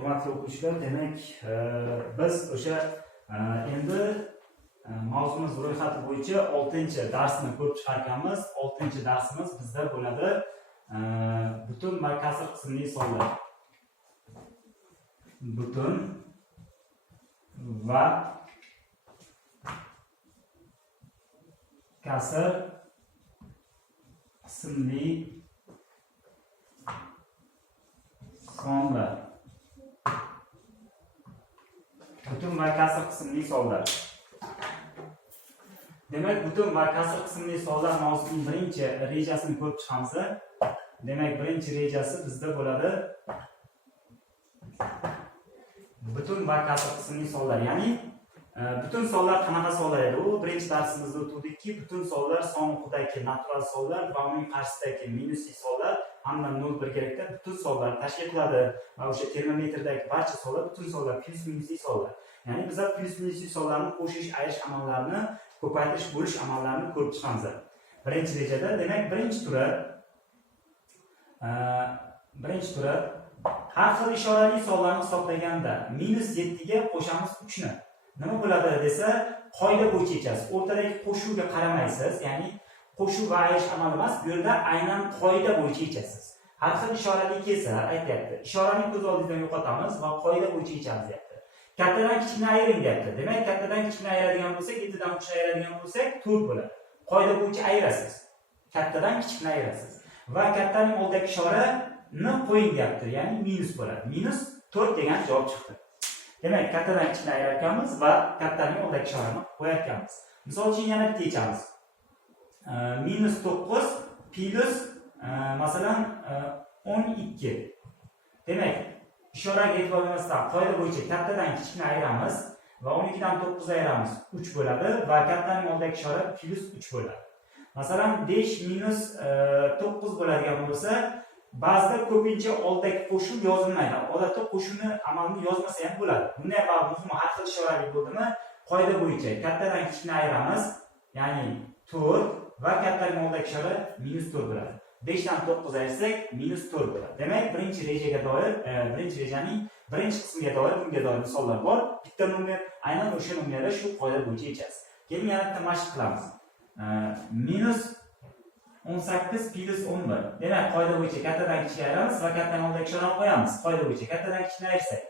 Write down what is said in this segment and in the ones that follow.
hurmatli o'quvchilar demak e, biz o'sha e, endi e, mavzumiz ro'yxati bo'yicha oltinchi darsni ko'rib chiqarkanmiz. Oltinchi darsimiz bizda bo'ladi. Butun va kasr qismli sonlar butun va kasr qismli sonlar butun va kasr qismli sonlar demak butun va kasr qismli sonlar mavzusining birinchi rejasini ko'rib chiqamiz demak birinchi rejasi bizda bo'ladi. Butun va kasr qismli sonlar ya'ni e, butun sonlar qanaqa sonlar edi? U birinchi darsimizda o'tuvdikki butun sonlar son o'qidagi natural sonlar va uning qarshisidagi minusli sonlar hamda nol birgalikda butun sonlar tashkil qiladi. Va o'sha termometrdagi barcha sonlar butun sonlar plyus minusli sonlar ya'ni bizlar plyus minusli sonlarni qo'shish ayirish amallarini ko'paytirish bo'lish amallarini ko'rib chiqamiz birinchi rejada demak birinchi turi e, birinchi turi har xil ishorali sonlarni hisoblaganda minus yettiga qo'shamiz uchni. Nima bo'ladi desa qoida bo'yicha yechasiz o'rtadagi qo'shuvga qaramaysiz ya'ni qo'shuv va ayirish amali emas bu yerda aynan qoida bo'yicha yechasiz har xil ishorali kelsa aytyapti ishorani ko'z oldingizdan yo'qotamiz va qoida bo'yicha yechamiz deyapti. Kattadan kichikni ayiring deyapti demak kattadan kichikni ayiradigan bo'lsak yettidan uchni ayiradigan bo'lsak to'rt bo'ladi. Qoida bo'yicha ayirasiz. Kattadan kichikni ayirasiz. Va kattaning oldidagi ishorani qo'ying deyapti ya'ni minus bo'ladi. Minus to'rt degan javob chiqdi. Demak kattadan kichikni ayirayotganmiz va kattaning oldidagi ishorani qo'yayotganmiz. Misol uchun yana bitta yechamiz. Minus to'qqiz plyus e, masalan e, o'n ikki. Demak ishoraga e'tibor bermasdan qoida bo'yicha kattadan kichikni ayiramiz va o'n ikkidan to'qqizni ayiramiz. Uch bo'ladi va kattaning oldidagi ishora plyus uch bo'ladi. Masalan besh minus e, to'qqiz bo'ladigan bo'lsa ba'zida ko'pincha oldidagi qo'shuv yozilmaydi. Odatda qo'shuvni amalni yozmasa ham bo'ladi. Bunday ham muhim har xil ishorali bo'ldimi? Qoida bo'yicha kattadan kichikni ayiramiz ya'ni to'rt va kattaning oldidagi ishora minus to'rt bo'ladi. Beshdan to'qqiz ayirsak minus to'rt bo'ladi. Demak birinchi rejaga doir e, birinchi rejaning birinchi qismiga doir bunga doir misollar bor. Bitta nomer aynan o'sha nomerda shu qoida bo'yicha yechasiz. Keling yana bitta mashq qilamiz. E, minus o'n sakkiz plyus o'n bir. Demak qoida bo'yicha kattadan kichikka ayiramiz va kattaning oldida ishorani qo'yamiz. Qoida bo'yicha kattadan kichikni ayirsak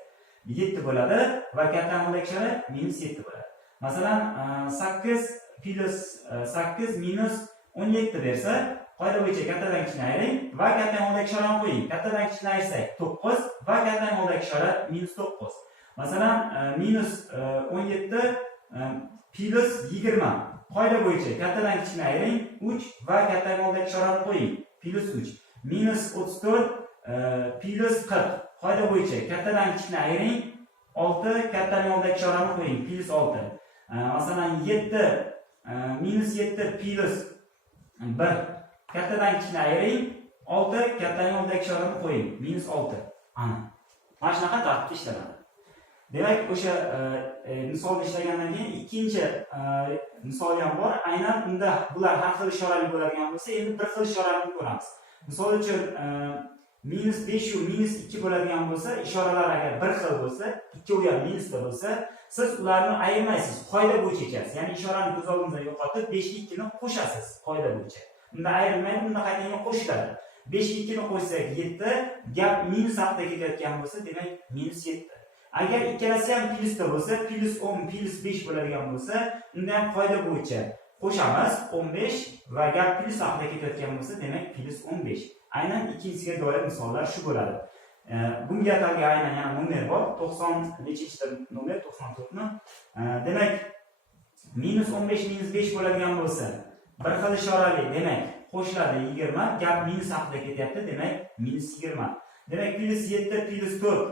yetti bo'ladi va kattaning oldida ishora minus yetti bo'ladi. Masalan e, sakkiz plyus e, sakkiz minus o'n yetti bersa qoida bo'yicha kattadan kichikni ayiring va kattadan oldidagi ishorani qo'ying. Kattadan kichikni aytsak to'qqiz va kattadan oldidagi ishora minus to'qqiz. Masalan e, minus e, o'n yetti e, plyus yigirma. Qoida bo'yicha kattadan kichikni ayiring uch va kattadan oldidagi ishorani qo'ying. Plyus uch. Minus o'ttiz to'rt plyus qirq. Qoida bo'yicha kattadan kichikni ayiring olti kattadan oldidagi ishorani qo'ying plyus olti. Masalan yetti minus yetti plyus bir. Kattadan kichikni ayiring olti kattaning oldidagi ishorani qo'ying minus olti. Ana. Mana shunaqa tartibda ishlanadi. Demak o'sha e, e, misolni ishlagandan keyin ikkinchi e, misol ham bor. Aynan unda bular har xil ishorali bo'ladigan bo'lsa endi bir xil ishorani ko'ramiz. Misol uchun minus beshu minus ikki bo'ladigan bo'lsa ishoralar agar bir xil bo'lsa ikkovi ham minusda bo'lsa siz ularni ayirmaysiz qoida bo'yicha ichasiz. Ya'ni ishorani ko'z oldingizdan yo'qotib beshga ikkini qo'shasiz qoida bo'yicha. Unda ayrilmaydi bunda qaytanga qo'shiladi beshga ikkini qo'shsak yetti gap minus haqida ketayotgan bo'lsa demak minus yetti. Agar ikkalasi ham plusda bo'lsa plyus o'n plyus besh bo'ladigan bo'lsa unda ham qoida bo'yicha qo'shamiz o'n besh va gap plus haqida ketayotgan bo'lsa demak plyus o'n besh. Aynan ikkinchisiga doir misollar shu bo'ladi. Bunga atalgan aynan yana nomer bor. To'qson nechinchida nomer to'qson to'rtmi? Demak minus o'n besh minus besh bo'ladigan bo'lsa bir xil ishorali demak qo'shiladi yigirma gap minus haqida ketyapti demak minus yigirma. Demak plyus yetti plyus to'rt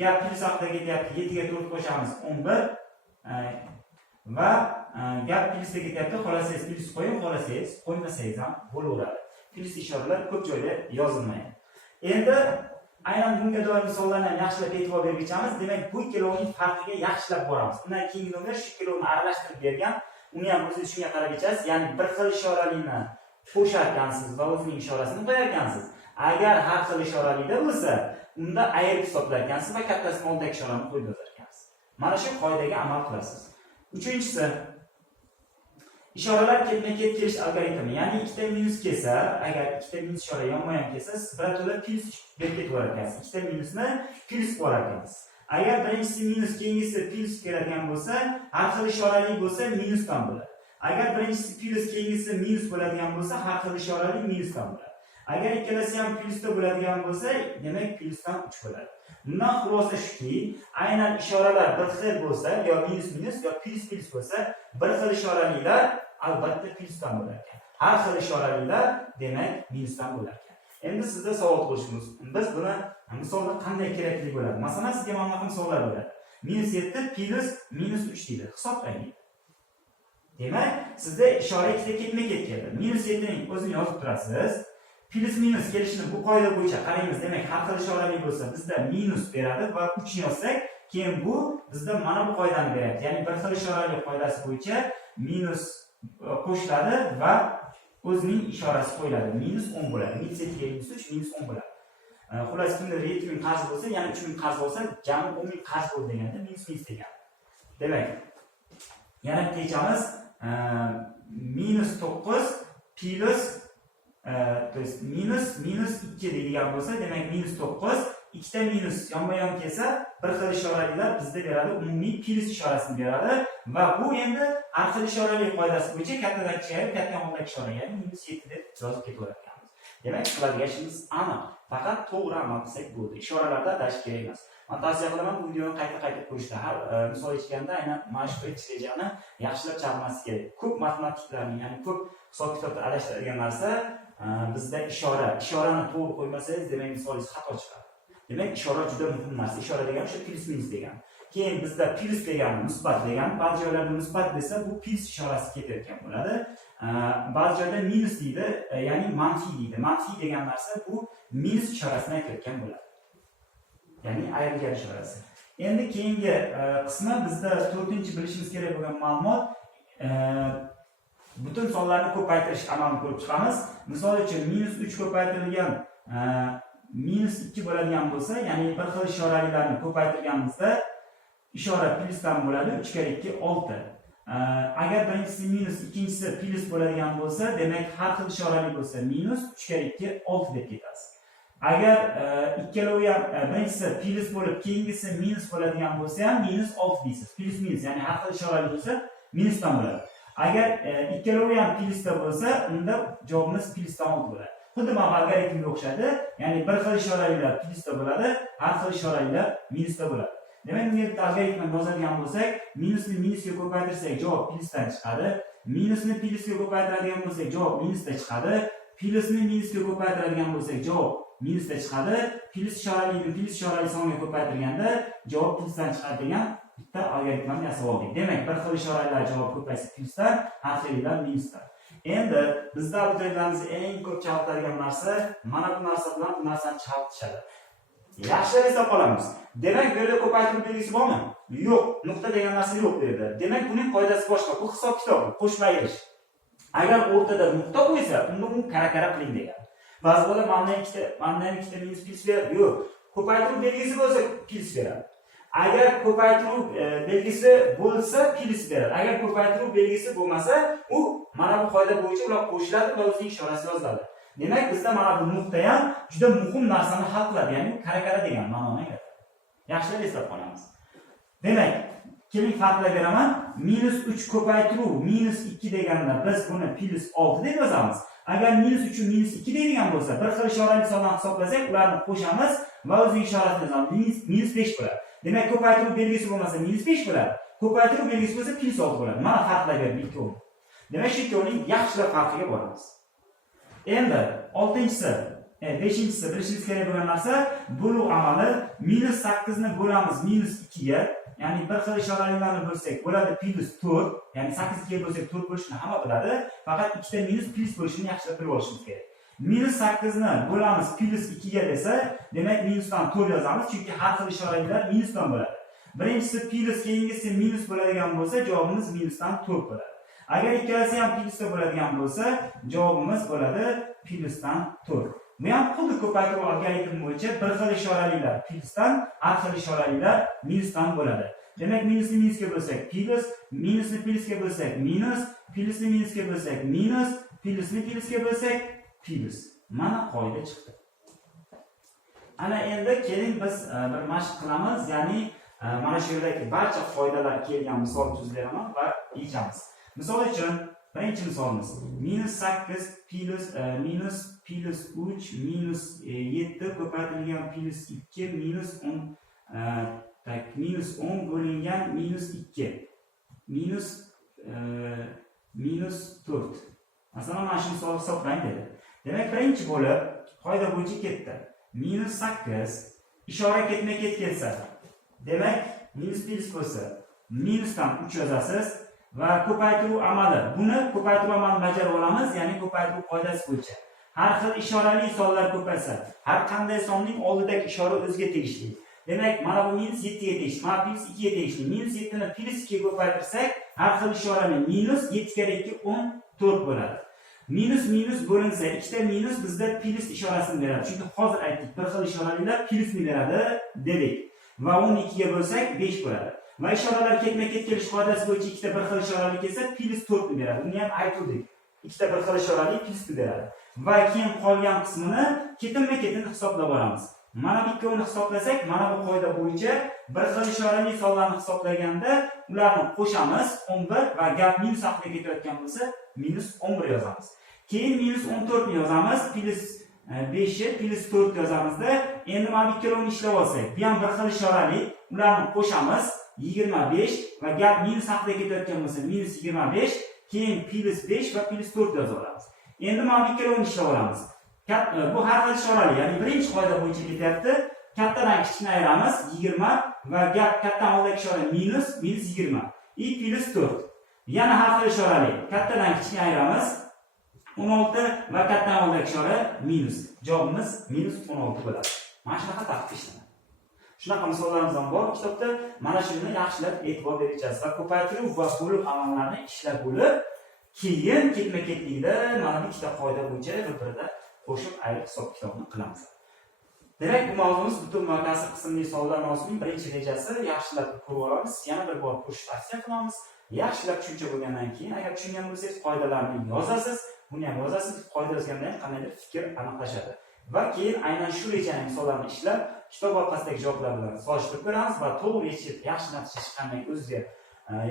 gap plyus haqida ketyapti yettiga to'rt qo'shamiz o'n bir e, va e, gap plyusda ketyapti xohlasangiz plyus qo'ying xohlasangiz qo'ymasangiz ham bo'laveradi. Plyus ishoralar ko'p joyda yozilmaydi. Endi aynan bunga doir misollarni ham yaxshilab e'tibor berib kechamiz demak bu ikkalovning farqiga yaxshilab boramiz. Undan keyingi nomer shu ikkolovini aralashtirib bergan uni ham o'zingiz shunga qarab yechasiz ya'ni bir xil ishoralini qo'sharkansiz va o'zining ishorasini qo'yarkansiz. Agar har xil ishoralikda bo'lsa unda ayirib hisoblar ekansiz va kattasini oldidagi ishorani qo'yib ekansiz mana shu qoidaga amal qilasiz. Uchinchisi ishoralar ketma ket kelish algoritmi ya'ni ikkita minus kelsa agar ikkita minus ishora yonma yon kelsa siz birato'la plyus berib ketib ekansiz ikkita minusni plyus qilib ekansiz agar birinchisi minus keyingisi plyus keladigan bo'lsa har xil ishorali bo'lsa minusdan bo'ladi. Agar birinchisi plyus keyingisi minus bo'ladigan bo'lsa har xil ishorali minusdan bo'ladi. Agar ikkalasi ham plyusda bo'ladigan bo'lsa demak plyusdan uch bo'ladi. Bundan xulosa shuki aynan ishoralar bir xil bo'lsa yo minus minus yo plyus plyus bo'lsa bir xil ishoralilar albatta plyusdan bo'lar ekan har xil ishoralilar demak minusdan bo'lar ekan endi sizda savol tug'ilishi biz buni misolda qanday kerakli bo'ladi? Masalan sizga mana bunaqa misollar bo'ladi. Minus yetti plyus minus uch deydi. Hisoblang demak sizda ishora ikkita ketma ket keldi. Minus yettining o'zini yozib turasiz. Plyus minus kelishini bu qoida bo'yicha qaraymiz. Demak har xil ishorali bo'lsa bizda minus beradi va uchni yozsak keyin bu bizda mana bu qoidani beryapti ya'ni bir xil ishorali qoidasi bo'yicha minus e, qo'shiladi va o'zining ishorasi qo'yiladi. Minus o'n bo'ladi. Minus yettiga minus uch minus o'n bo'ladi. Xullas kimdir yetti ming qarz bo'lsa yana uch ming qarz bo'lsa jami o'n ming qarz bo'ldi deganda minus minus degani demak yana bittachamiz e, minus to'qqiz plyus то есть minus minus ikki deydigan bo'lsa demak minus to'qqiz ikkita minus yonma yon kelsa bir xil ishoralilar bizda beradi umumiy plyus ishorasini beradi. Va bu endi har xil ishorali qoidasi bo'yicha kattadan kichikka kattadan oldidagi ishora ya'ni minus yetti deb yozib ketaveramiz demak qiladigan ishimiz aniq. Faqat to'g'ri amal qilsak bo'ldi. Ishoralarda adashish kerak emas. Man tavsiya qilaman bu videoni qayta qayta ko'rishda har e, misol aytganda aynan mana shu birinchi rejani yaxshilab chalmaslik kerak. Ko'p matematiklarni ya'ni ko'p hisob kitobda adashtiradigan narsa e, bizda ishora ishorani to'g'ri qo'ymasangiz demak misolingiz xato chiqadi. Demak ishora juda muhim narsa. Ishora degani o'sha plyus minus degani keyin bizda plyus degani musbat degani ba'zi joylarda musbat desa bu plyus ishorasi ketayotgan bo'ladi. Ba'zi joyda minus deydi e, ya'ni manfiy deydi. Manfiy degan narsa bu minus ishorasini aytayotgan bo'ladi. Ya'ni ayrilgan ishorasi. Endi keyingi e, qismi bizda to'rtinchi bilishimiz kerak bo'lgan ma'lumot e, butun sonlarni ko'paytirish amalini ko'rib chiqamiz. Misol uchun minus uch ko'paytirilgan minus ikki bo'ladigan bo'lsa ya'ni bir xil ishoralilarni ko'paytirganimizda ishora plyusdan bo'ladi uch kar ikki olti. Agar birinchisi minus ikkinchisi plyus bo'ladigan bo'lsa demak har xil ishorali bo'lsa minus uch kar ikki olti deb ketasiz. Agar e, ikkalovi ham e, birinchisi plyus bo'lib keyingisi minus bo'ladigan bo'lsa ham minus olti deysiz. Plyus minus ya'ni har xil ishorali bo'lsa minusdan bo'ladi. Agar e, ikkalovi ham plyusda bo'lsa unda javobimiz plyusdan olti bo'ladi. Xuddi mana algoritmga o'xshadi. Ya'ni bir xil ishoralar plyusda bo'ladi har xil ishoralar minusda bo'ladi. Demak bunga bitta algoritmni yozadigan bo'lsak minusni minusga ko'paytirsak javob plyusdan chiqadi. Minusni plyusga ko'paytiradigan bo'lsak javob minusda chiqadi. Plyusni minusga ko'paytiradigan bo'lsak javob minusda chiqadi. Plyus ishoralini plyus ishorali songa ko'paytirganda javob plyusdan chiqadi degan bitta algoritmani yasab oldik. Demak bir xil ishoralar javob ko'paysa plyusdan har xillar minusdan. Endi bizda abituriyentlarimiz eng ko'p chalg'itadigan narsa mana bu narsa bilan bu narsani chalg'itishadi. Yaxshilab eslab qolamiz. Demak bu yerda ko'paytiruv belgisi bormi? Yo'q nuqta degan narsa yo'q bu yerda. Demak buning qoidasi boshqa. Bu hisob kitob qo'shma ayirish agar o'rtada nuqta qo'ysa unda uni kara kara qiling degan. Ba'zi bolalar mana ikkita mana ikkita minus plyus beradi yo'q ko'paytiruv belgisi bo'lsa plyus beradi. Agar ko'paytiruv e, belgisi bo'lsa plyus beradi. Agar ko'paytiruv belgisi bo'lmasa u mana bu qoida bo'yicha ular qo'shiladi va o'zining ishorasi yoziladi demak bizda mana bu nuqta ham juda muhim narsani hal qiladi ya'ni kara kara degan ma'noni aytadi yaxshilab eslab qolamiz. Demak keling farqlab beraman. Minus uch ko'paytiruv minus ikki deganda biz buni plyus olti deb yozamiz. Agar minus uchu minus ikki deydigan bo'lsa bir xil ishorali sondan hisoblasak ularni qo'shamiz va o'zining ishorasini yozamiz. Minus besh bo'ladi. Demak ko'paytiruv belgisi bo'lmasa minus besh bo'ladi ko'paytiruv belgisi bo'lsa plyus olti bo'ladi. Mana farqlar berdim ikkovini demak shu ikkovining yaxshilab farqiga boramiz. Endi oltinchisi e, beshinchisi bilishimiz kerak bo'lgan narsa bo'luv amali minus sakkizni bo'lamiz minus ikkiga ya'ni bir xil ishoralilarni bo'lsak bo'ladi plyus to'rt ya'ni sakkiz ikkiga bo'lsak to'rt bo'lishini hamma biladi faqat ikkita minus plyus bo'lishini yaxshilab bilib olishimiz kerak. Minus sakkizni bo'lamiz plyus ikkiga desa demak minusdan to'rt yozamiz chunki har xil ishoralar minusdan bo'ladi. Birinchisi plyus keyingisi minus bo'ladigan bo'lsa javobimiz minusdan to'rt bo'ladi. Agar ikkalasi ham plyusda bo'ladigan bo'lsa javobimiz bo'ladi plyusdan to'rt. Bu ham xuddi ko'paytiruv algoritmi bo'yicha bir xil ishoralilar plyusdan har xil ishoralilar minusdan bo'ladi. Demak minusni minusga bo'lsak plyus minusni plyusga bo'lsak minus plyusni minusga bo'lsak minus plyusni plyusga bo'lsak plyus mana qoida chiqdi. Ana endi keling biz e, bir mashq qilamiz. Ya'ni e, mana shu yerdagi barcha qoidalar kelgan misol tuzlayman va yechamiz. Misol uchun birinchi misolimiz minus sakkiz plyus e, minus plyus uch minus yetti ko'paytirilgan plyus ikki minus o'n так tak minus o'n bo'lingan minus ikki minus minus to'rt. Masalan mana shu misolni hisoblang dedi. Demak birinchi bo'lib qoida bo'yicha ketdi. Minus sakkiz ishora ketma ket kelsa demak minus plyus bo'lsa minusdan uch yozasiz va ko'paytiruv amali buni ko'paytiruv amalini bajarib olamiz ya'ni ko'paytiruv qoidasi bo'yicha. Har xil ishorali sonlar ko'paysa har qanday sonning oldidagi ishora o'ziga tegishli. Demak mana bu minus yettiga tegishli mana plyus ikkiga tegishli. Minus yettini plyus ikkiga ko'paytirsak har xil ishorani minus yetti kara ikki o'n to'rt bo'ladi. Minus minus bo'linsa ikkita minus bizda plyus ishorasini beradi. Chunki hozir aytdik bir xil ishoralilar plyusni beradi dedik. Va o'n ikkiga bo'lsak besh bo'ladi. Va ishoralar ketma ket kelish qoidasi bo'yicha ikkita bir xil ishorali kelsa plyus to'rtni beradi. Uni ham aytuvdik. Ikkita bir xil ishorali plyusni beradi. Va keyin qolgan qismini ketinma ketin hisoblab boramiz mana bu ikkovini hisoblasak mana bu qoida bo'yicha bir xil ishorali sonlarni hisoblaganda ularni qo'shamiz o'n bir va gap minus haqida ketayotgan bo'lsa minus o'n bir yozamiz. Keyin minus o'n to'rtni yozamiz plyus e, beshni plyus to'rt yozamizda. Endi mana bu ikkalovini ishlab olsak bu ham bir xil ishorali. Ularni qo'shamiz yigirma besh va gap minus haqida ketayotgan bo'lsa minus yigirma besh keyin plyus besh va plyus to'rt yoza olamiz. Endi mana bu ikkalovini ishlab olamiz. E, bu har xil ishorali ya'ni birinchi qoida bo'yicha ketyapti. Kattadan kichikni ayiramiz yigirma va gap kattadan oldidagi ishora minus minus yigirma. И plyus to'rt. Yana har xil ishorali kattadan kichikni ayiramiz. O'n olti va kattadan oldidagi ishora minus. Javobimiz minus o'n olti bo'ladi. Mana shunaqa tartibda ishlanadi shunaqa misollarimiz ham bor kitobda. Mana shuni yaxshilab e'tibor berishasiz va ko'paytiruv va bo'lib amallarni ishlab bo'lib keyin ketma ketlikda mana bu ikkita qoida bo'yicha bir birida qo'shib ayirib hisob kitobni qilamiz. Demak bu mavzumiz butun markazi qismli sonlar mavzusining birinchi rejasi. Yaxshilab ko'rib olamiz yana bir bor ko'rish tavsiya qilamiz. Yaxshilab tushuncha bo'lgandan keyin agar tushungan bo'lsangiz qoidalarni yozasiz. Buni ham yozasiz qoida yozganda ham qandaydir fikr aniqlashadi. Va keyin aynan shu rejani misollarini ishlab kitob orqasidagi javoblar bilan solishtirib ko'ramiz va to'g'ri yechib yaxshi natija chiqqandan keyin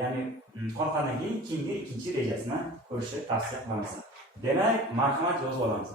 ya'ni mm, keyin keyingi ikkinchi rejasini ko'rishni tavsiya qilamiz. Demak marhamat yozib olamiz.